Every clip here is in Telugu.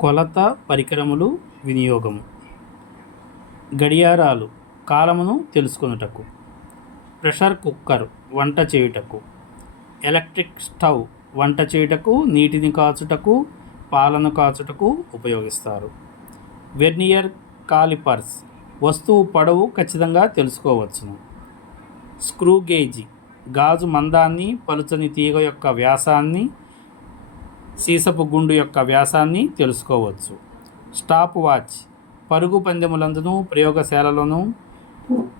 కొలత పరికరములు వినియోగము. గడియారాలు కాలమును తెలుసుకొనుటకు. ప్రెషర్ కుక్కర్ వంట చేయుటకు. ఎలక్ట్రిక్ స్టవ్ వంట చేయుటకు నీటిని కాచుటకు పాలను కాచుటకు ఉపయోగిస్తారు. వెర్నియర్ కాలిపర్స్ వస్తువు పొడవు ఖచ్చితంగా తెలుసుకోవచ్చును. స్క్రూ గేజీ గాజు మందాన్ని పలుచని తీగ యొక్క వ్యాసాన్ని సీసపు గుండు యొక్క వ్యాసాన్ని తెలుసుకోవచ్చు. స్టాప్ వాచ్ పరుగు పందెములందును ప్రయోగశాలలోను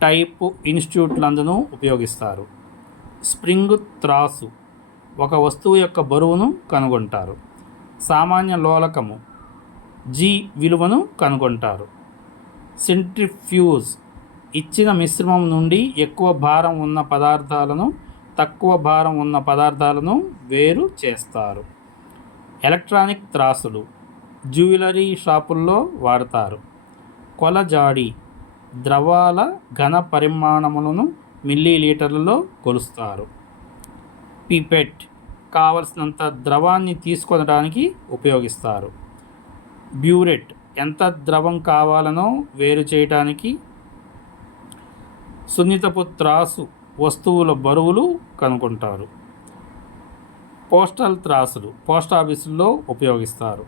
టైప్ ఇన్స్టిట్యూట్లందును ఉపయోగిస్తారు. స్ప్రింగ్ త్రాసు ఒక వస్తువు యొక్క బరువును కనుగొంటారు. సామాన్య లోలకము జీ విలువను కనుగొంటారు. సెంట్రిఫ్యూజ్ ఇచ్చిన మిశ్రమం నుండి ఎక్కువ భారం ఉన్న పదార్థాలను తక్కువ భారం ఉన్న పదార్థాలను వేరు చేస్తారు. ఎలక్ట్రానిక్ త్రాసులు జ్యువెలరీ షాపుల్లో వాడతారు. కొలజాడి ద్రవాల ఘన పరిమాణములను మిల్లీలీటర్లలో కొలుస్తారు. పిపెట్ కావలసినంత ద్రవాన్ని తీసుకొనడానికి ఉపయోగిస్తారు. బ్యూరెట్ ఎంత ద్రవం కావాలనో వేరు చేయటానికి సున్నితపు త్రాసు వస్తువుల బరువులు కనుక్కుంటారు పోస్టల్ త్రాసులు పోస్ట్ ఆఫీసుల్లో ఉపయోగిస్తారు.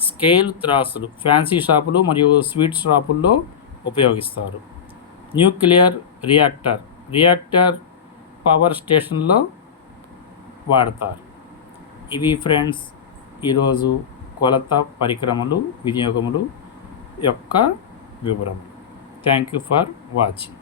స్కేల్ త్రాసులు ఫ్యాన్సీ షాపులు మరియు స్వీట్ షాపుల్లో ఉపయోగిస్తారు. న్యూక్లియర్ రియాక్టర్ రియాక్టర్ పవర్ స్టేషన్లో వాడతారు. ఇవి ఫ్రెండ్స్ ఈరోజు కొలత పరికరములు వినియోగములు యొక్క వివరము థ్యాంక్ యూ ఫర్ వాచింగ్.